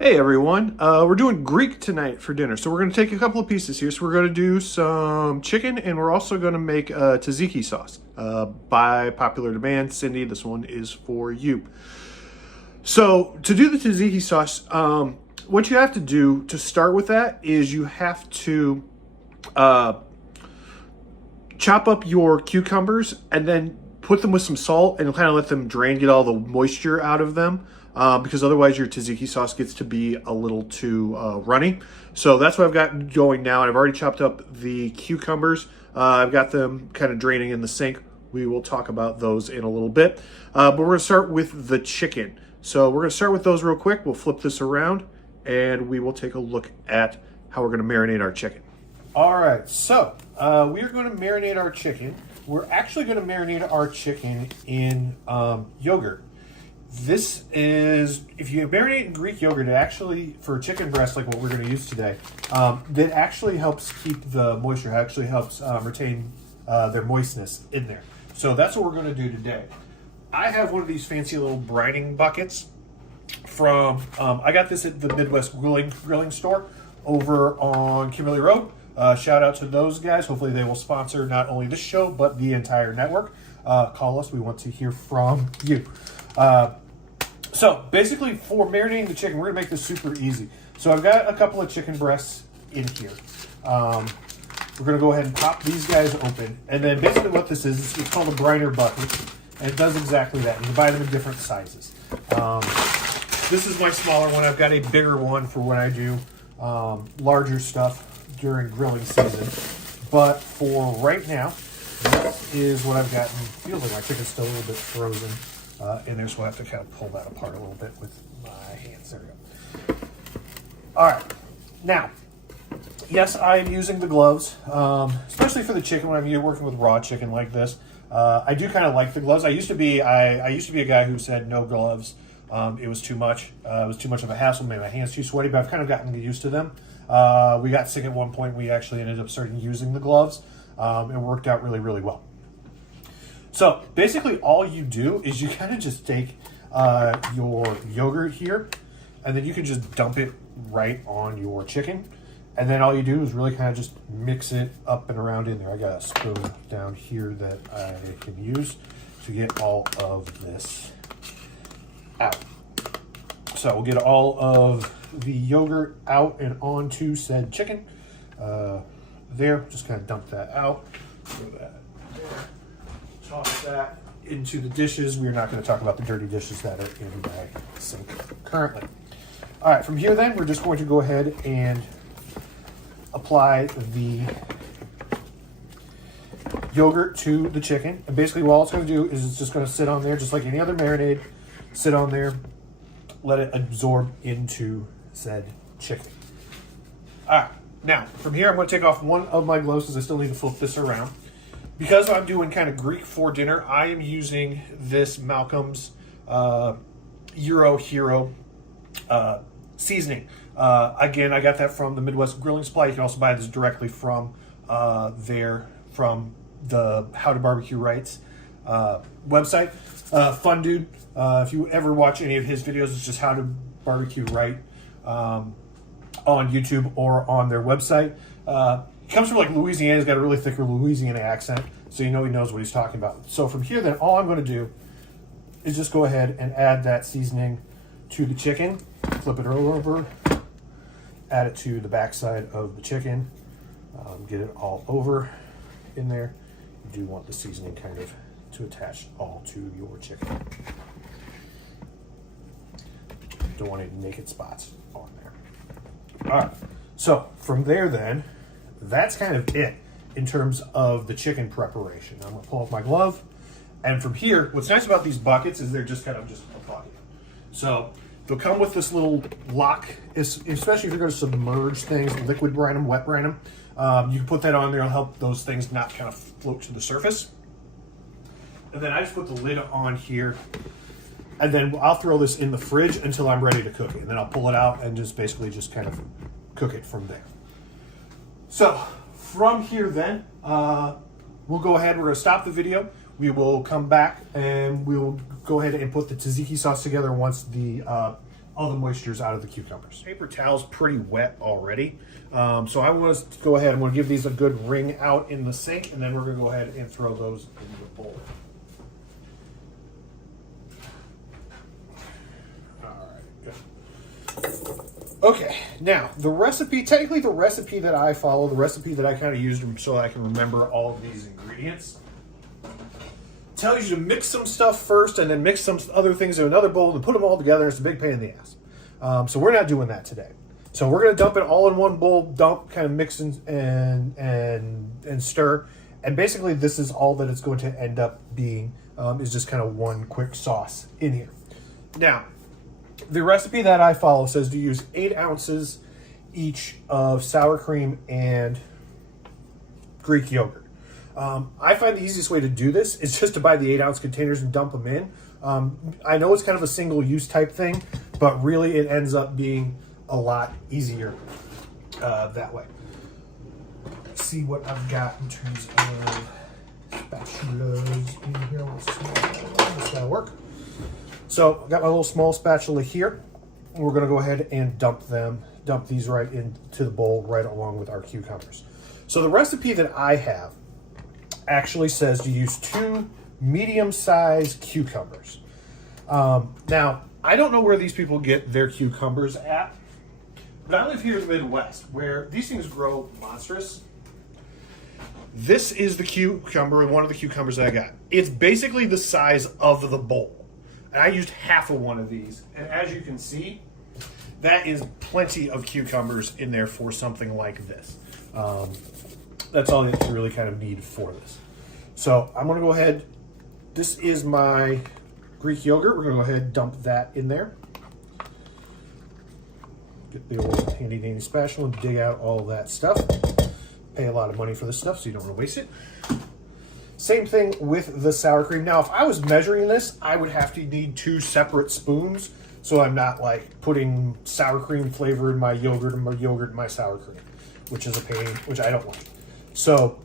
Hey everyone, we're doing Greek tonight for dinner. So we're going to take a couple of pieces here. So we're going to do some chicken and we're also going to make a tzatziki sauce. By popular demand, Cindy, this one is for you. So to do the tzatziki sauce, what you have to do to start with that is you have to chop up your cucumbers and then put them with some salt and kind of let them drain, get all the moisture out of them. Because otherwise your tzatziki sauce gets to be a little too runny. So that's what I've got going now, and I've already chopped up the cucumbers. I've got them kind of draining in the sink. We will talk about those in a little bit. But we're going to start with the chicken. So we're going to start with those real quick. We'll flip this around, and we will take a look at how we're going to marinate our chicken. All right, so we are going to marinate our chicken. We're actually going to marinate our chicken in yogurt. This is, if you marinate in Greek yogurt, it actually, for chicken breast like what we're going to use today, that actually helps keep the moisture, actually helps retain their moistness in there. So that's what we're going to do today. I have one of these fancy little brining buckets from, I got this at the Midwest Grilling Store over on Kimberly Road. Shout out to those guys. Hopefully they will sponsor not only this show, but the entire network. Call us. We want to hear from you. So basically for marinating the chicken, we're gonna make this super easy. So I've got a couple of chicken breasts in here. We're gonna go ahead and pop these guys open. And then basically what this is, it's called a briner bucket. And it does exactly that. You can buy them in different sizes. This is my smaller one. I've got a bigger one for when I do larger stuff during grilling season. But for right now, this is what I've got. It feels like my chicken's still a little bit frozen in there, so we'll have to kind of pull that apart a little bit with my hands. There we go. All right. Now, yes, I am using the gloves, especially for the chicken when I'm working with raw chicken like this. I do kind of like the gloves. I used to be a guy who said no gloves. It was too much. It was too much of a hassle. Made my hands too sweaty, but I've kind of gotten used to them. We got sick at one point. We actually ended up starting using the gloves. It worked out really, really well. So basically all you do is you kind of just take your yogurt here, and then you can just dump it right on your chicken. And then all you do is really kind of just mix it up and around in there. I got a spoon down here that I can use to get all of this out. So we'll get all of the yogurt out and onto said chicken. There, just kind of dump that out. Throw that there. Toss that into the dishes. We're not going to talk about the dirty dishes that are in my sink currently. All right, from here then, we're just going to go ahead and apply the yogurt to the chicken. And basically all it's going to do is it's just going to sit on there just like any other marinade. Sit on there, let it absorb into said chicken. All right, now from here I'm going to take off one of my gloves because I still need to flip this around. Because I'm doing kind of Greek for dinner, I am using this Malcolm's Euro Hero seasoning. Again, I got that from the Midwest Grilling Supply. You can also buy this directly from from the How to Barbecue Rights website. Fun dude. If you ever watch any of his videos, it's just How to Barbecue Right on YouTube or on their website. He comes from like Louisiana. He's got a really thick Louisiana accent, so you know he knows what he's talking about. So from here, then, all I'm going to do is just go ahead and add that seasoning to the chicken, flip it over, add it to the backside of the chicken, get it all over in there. You do want the seasoning kind of to attach all to your chicken. Don't want any naked spots on there. All right, so from there then, that's kind of it in terms of the chicken preparation. I'm going to pull off my glove. And from here, what's nice about these buckets is they're just kind of just a bucket. So they'll come with this little lock, especially if you're going to submerge things, liquid brine them, wet brine them. You can put that on there. It'll help those things not kind of float to the surface. And then I just put the lid on here. And then I'll throw this in the fridge until I'm ready to cook it. And then I'll pull it out and just basically just kind of cook it from there. So from here then, we'll go ahead, we're going to stop the video. We will come back and we'll go ahead and put the tzatziki sauce together once all the moistures out of the cucumbers. Paper towel's pretty wet already. So I want to go ahead, I'm going to give these a good wring out in the sink, and then we're going to go ahead and throw those into the bowl. All right, good. Okay, now the recipe, technically the recipe that I follow, the recipe that I kind of used so I can remember all of these ingredients, tells you to mix some stuff first and then mix some other things in another bowl and put them all together. It's a big pain in the ass. So we're not doing that today. So we're going to dump it all in one bowl, kind of mix and stir. And basically this is all that it's going to end up being, is just kind of one quick sauce in here. Now, the recipe that I follow says to use 8 ounces each of sour cream and Greek yogurt. I find the easiest way to do this is just to buy the 8-ounce containers and dump them in. I know it's kind of a single-use type thing, but really it ends up being a lot easier that way. Let's see what I've got in terms of spatulas in here. This gotta work. So I've got my little small spatula here. We're going to go ahead and dump these right into the bowl right along with our cucumbers. So the recipe that I have actually says to use 2 medium-sized cucumbers. Now, I don't know where these people get their cucumbers at, but I live here in the Midwest where these things grow monstrous. This is the cucumber, one of the cucumbers that I got. It's basically the size of the bowl. And I used half of one of these. And as you can see, that is plenty of cucumbers in there for something like this. That's all that you really kind of need for this. So I'm going to go ahead. This is my Greek yogurt. We're going to go ahead and dump that in there. Get the old handy dandy spatula and dig out all that stuff. Pay a lot of money for this stuff, so you don't want to waste it. Same thing with the sour cream. Now, if I was measuring this, I would have to need 2 separate spoons, so I'm not like putting sour cream flavor in my yogurt and my yogurt in my sour cream, which is a pain, which I don't like. So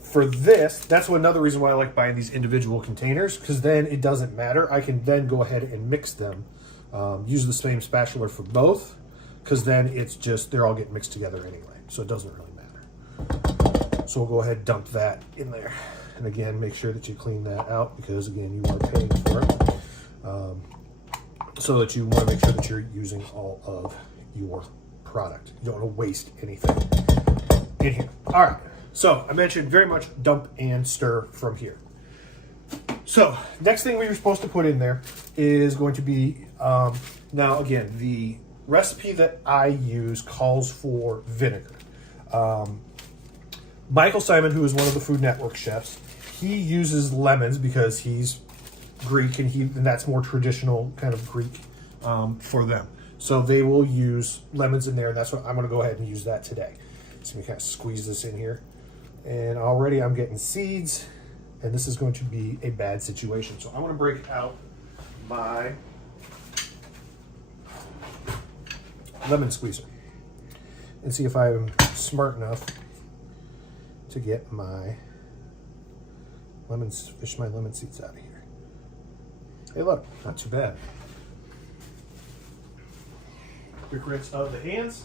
for this, that's another reason why I like buying these individual containers, because then it doesn't matter. I can then go ahead and mix them, use the same spatula for both, because then it's just, they're all getting mixed together anyway, so it doesn't really matter. So we'll go ahead and dump that in there. And again, make sure that you clean that out because, again, you are paying for it. So that you want to make sure that you're using all of your product. You don't want to waste anything in here. All right. So I mentioned very much dump and stir from here. So next thing we were supposed to put in there is going to be, now again, the recipe that I use calls for vinegar. Michael Simon, who is one of the Food Network chefs, he uses lemons because he's Greek and that's more traditional kind of Greek for them. So they will use lemons in there, and that's what I'm going to go ahead and use that today. So we kind of squeeze this in here, and already I'm getting seeds, and this is going to be a bad situation. So I'm going to break out my lemon squeezer and see if I'm smart enough to get my fish my lemon seeds out of here. Hey, look, not too bad. Quick rinse of the hands.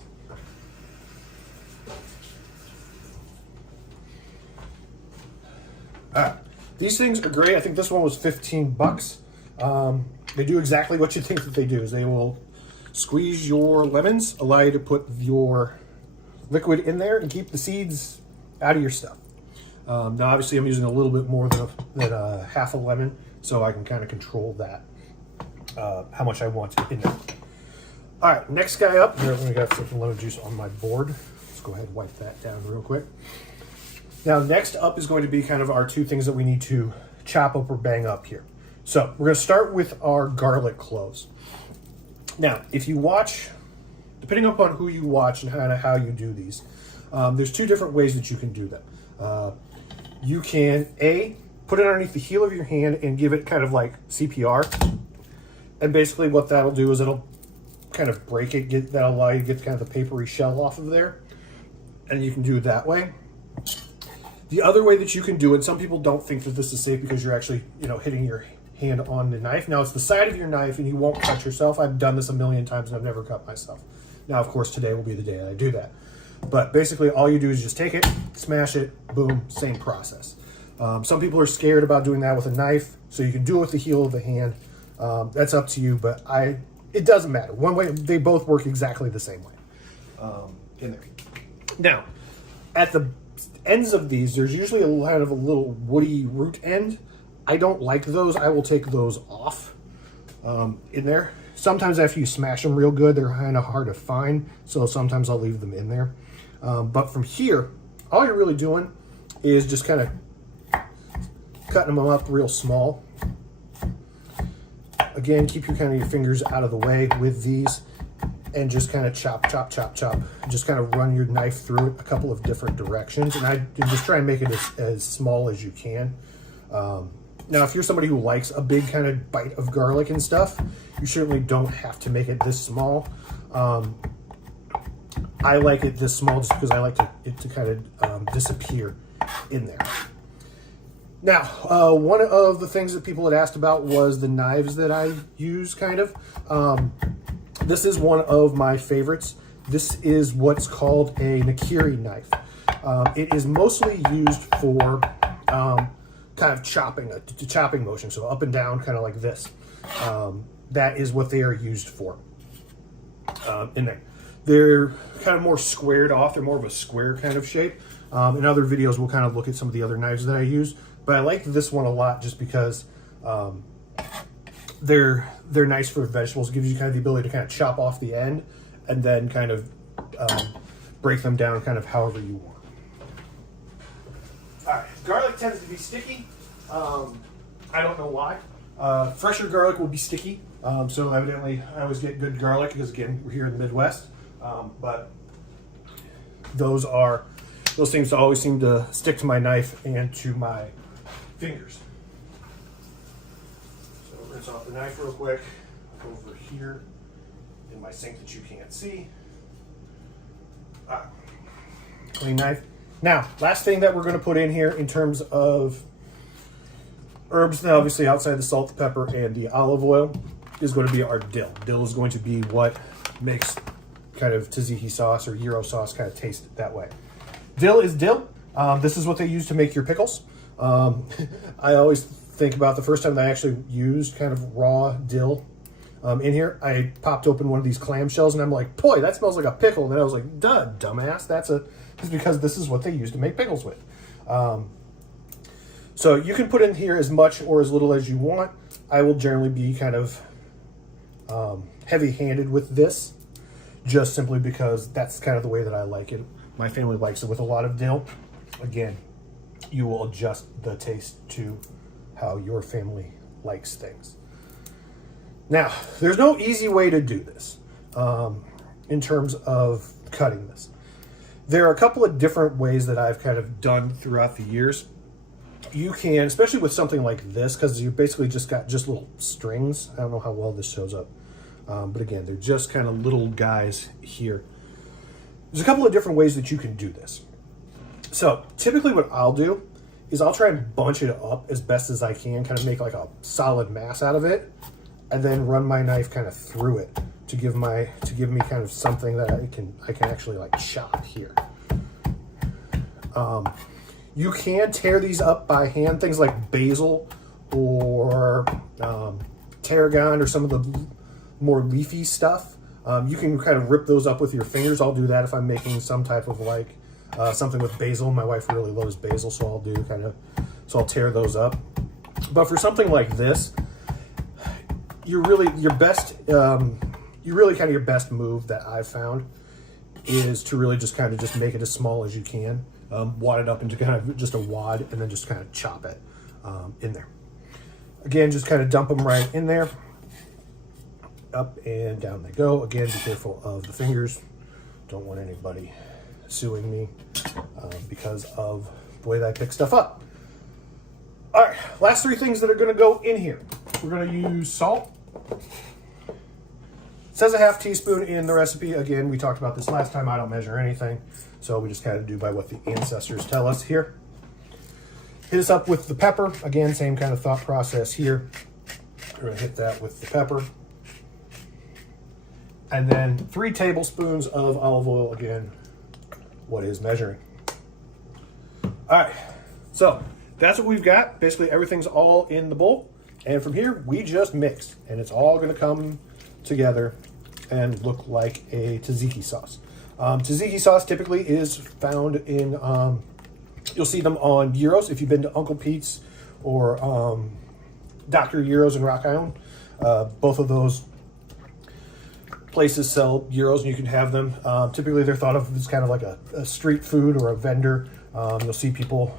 All right, these things are great. I think this one was 15 bucks. They do exactly what you think that they do. Is they will squeeze your lemons, allow you to put your liquid in there and keep the seeds out of your stuff. Now, obviously, I'm using a little bit more than half a lemon, so I can kind of control that, how much I want in there. All right, next guy up. Here, we got some lemon juice on my board. Let's go ahead and wipe that down real quick. Now, next up is going to be kind of our 2 things that we need to chop up or bang up here. So we're going to start with our garlic cloves. Now, if you watch, depending upon who you watch and how you do these, there's 2 different ways that you can do them. You can, put it underneath the heel of your hand and give it kind of like CPR. And basically what that'll do is it'll kind of break it, that'll allow you to get kind of the papery shell off of there. And you can do it that way. The other way that you can do it, some people don't think that this is safe because you're actually, hitting your hand on the knife. Now, it's the side of your knife, and you won't cut yourself. I've done this a million times, and I've never cut myself. Now, of course, today will be the day that I do that. But basically, all you do is just take it, smash it, boom, same process. Some people are scared about doing that with a knife, so you can do it with the heel of the hand. That's up to you, but it doesn't matter. One way, they both work exactly the same way in there. Now, at the ends of these, there's usually a kind of a little woody root end. I don't like those. I will take those off in there. Sometimes after you smash them real good, they're kind of hard to find, so sometimes I'll leave them in there. But from here, all you're really doing is just kind of cutting them up real small. Again, keep your fingers out of the way with these, and just kind of chop, chop, chop, chop. Just kind of run your knife through it a couple of different directions, and just try and make it as small as you can. Now, if you're somebody who likes a big kind of bite of garlic and stuff, you certainly don't have to make it this small. I like it this small just because I like it to kind of disappear in there. Now, one of the things that people had asked about was the knives that I use, kind of. This is one of my favorites. This is what's called a Nakiri knife. It is mostly used for kind of chopping motion, so up and down, kind of like this. That is what they are used for in there. They're kind of more squared off. They're more of a square kind of shape. In other videos, we'll kind of look at some of the other knives that I use, but I like this one a lot just because they're nice for vegetables. It gives you kind of the ability to kind of chop off the end and then kind of break them down kind of however you want. All right, garlic tends to be sticky. I don't know why. Fresher garlic will be sticky. So evidently I always get good garlic because, again, we're here in the Midwest. But those things always seem to stick to my knife and to my fingers. So rinse off the knife real quick. Over here in my sink that you can't see. Clean knife. Now, last thing that we're going to put in here in terms of herbs, now obviously outside the salt, the pepper, and the olive oil, is going to be our dill. Dill is going to be what makes kind of tzatziki sauce or gyro sauce kind of taste that way. Dill is dill. This is what they use to make your pickles. I always think about the first time that I actually used kind of raw dill in here. I popped open one of these clamshells and I'm like, boy, that smells like a pickle. And then I was like, duh, dumbass. It's because this is what they use to make pickles with. So you can put in here as much or as little as you want. I will generally be kind of heavy-handed with this, just simply because that's kind of the way that I like it. My family likes it with a lot of dill. Again, you will adjust the taste to how your family likes things. Now, there's no easy way to do this in terms of cutting this. There are a couple of different ways that I've kind of done throughout the years. You can, especially with something like this, because you basically just got little strings. I don't know how well this shows up. But again, they're just kind of little guys here. There's a couple of different ways that you can do this. So typically what I'll do is I'll try and bunch it up as best as I can, kind of make like a solid mass out of it, and then run my knife kind of through it to give me kind of something that I can actually like chop here. You can tear these up by hand, things like basil or tarragon or some of the more leafy stuff. You can kind of rip those up with your fingers. I'll do that if I'm making some type of like something with basil. My wife really loves basil, so I'll tear those up. But for something like this, your best move that I've found is to really just make it as small as you can. Wad it up into kind of just a wad and then just kind of chop it in there. Again, just kind of dump them right in there. Up and down they go. Again, be careful of the fingers. Don't want anybody suing me because of the way that I pick stuff up. All right, last three things that are going to go in here. We're going to use salt. It says a half teaspoon in the recipe. Again, we talked about this last time. I don't measure anything, so we just kind of do by what the ancestors tell us here. Hit us up with the pepper. Again, same kind of thought process here. going to hit that with the pepper. And then 3 tablespoons of olive oil, again, what is measuring. All right, so that's what we've got. Basically, everything's all in the bowl. And from here, we just mix. And it's all going to come together and look like a tzatziki sauce. Tzatziki sauce typically is found in, you'll see them on gyros. If you've been to Uncle Pete's or Dr. Gyros in Rock Island, both of those places sell gyros and you can have them. Typically they're thought of as kind of like a street food or a vendor. You'll see people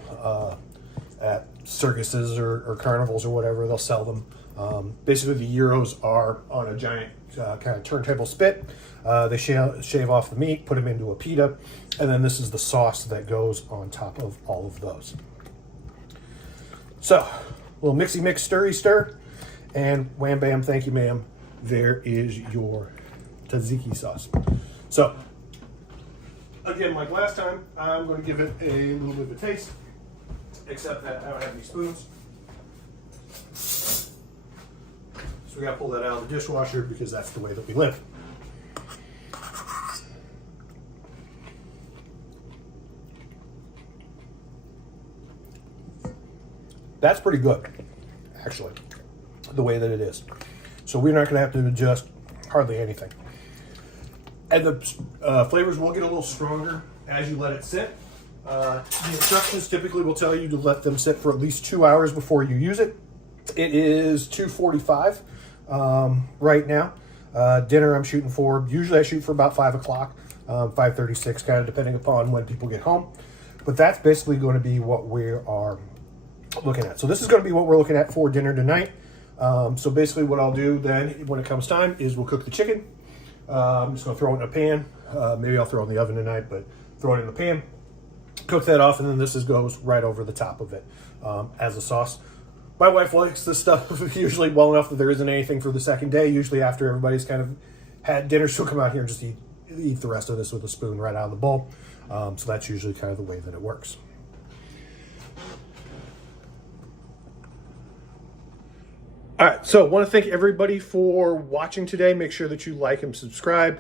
at circuses or carnivals or whatever, they'll sell them. Basically the gyros are on a giant kind of turntable spit. They shave off the meat, put them into a pita, and then this is the sauce that goes on top of all of those. So, a little mixy mix, stirry stir, and wham bam, thank you ma'am, there is your tzatziki sauce. So, again, like last time, I'm going to give it a little bit of a taste, except that I don't have any spoons. So we got to pull that out of the dishwasher because that's the way that we live. That's pretty good, actually, the way that it is. So we're not going to have to adjust hardly anything. And the flavors will get a little stronger as you let it sit. The instructions typically will tell you to let them sit for at least 2 hours before you use it. It is 2:45 right now. Dinner I'm shooting for, usually I shoot for about 5 o'clock, 5:36, kind of depending upon when people get home. But that's basically going to be what we are looking at. So this is going to be what we're looking at for dinner tonight. So basically what I'll do then when it comes time is we'll cook the chicken. I'm just going to throw it in a pan. Maybe I'll throw it in the oven tonight, but throw it in the pan, cook that off, and then this goes right over the top of it as a sauce. My wife likes this stuff usually well enough that there isn't anything for the second day. Usually after everybody's kind of had dinner, she'll come out here and just eat the rest of this with a spoon right out of the bowl. So that's usually kind of the way that it works. All right, so I want to thank everybody for watching today. Make sure that you like and subscribe.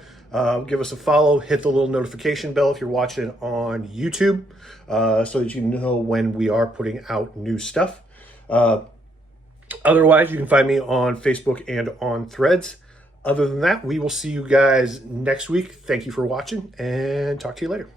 Give us a follow. Hit the little notification bell if you're watching it on YouTube so that you know when we are putting out new stuff. Otherwise, you can find me on Facebook and on Threads. Other than that, we will see you guys next week. Thank you for watching, and talk to you later.